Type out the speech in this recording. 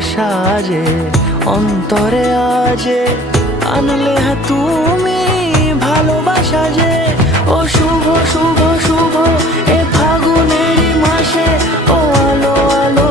সাজে অন্তরে আজে আনলে হ্যাঁ তুমি ভালোবাসা যে। ও শুভ শুভ শুভ এ ফাগুনেরই মাসে, ও আলো আলো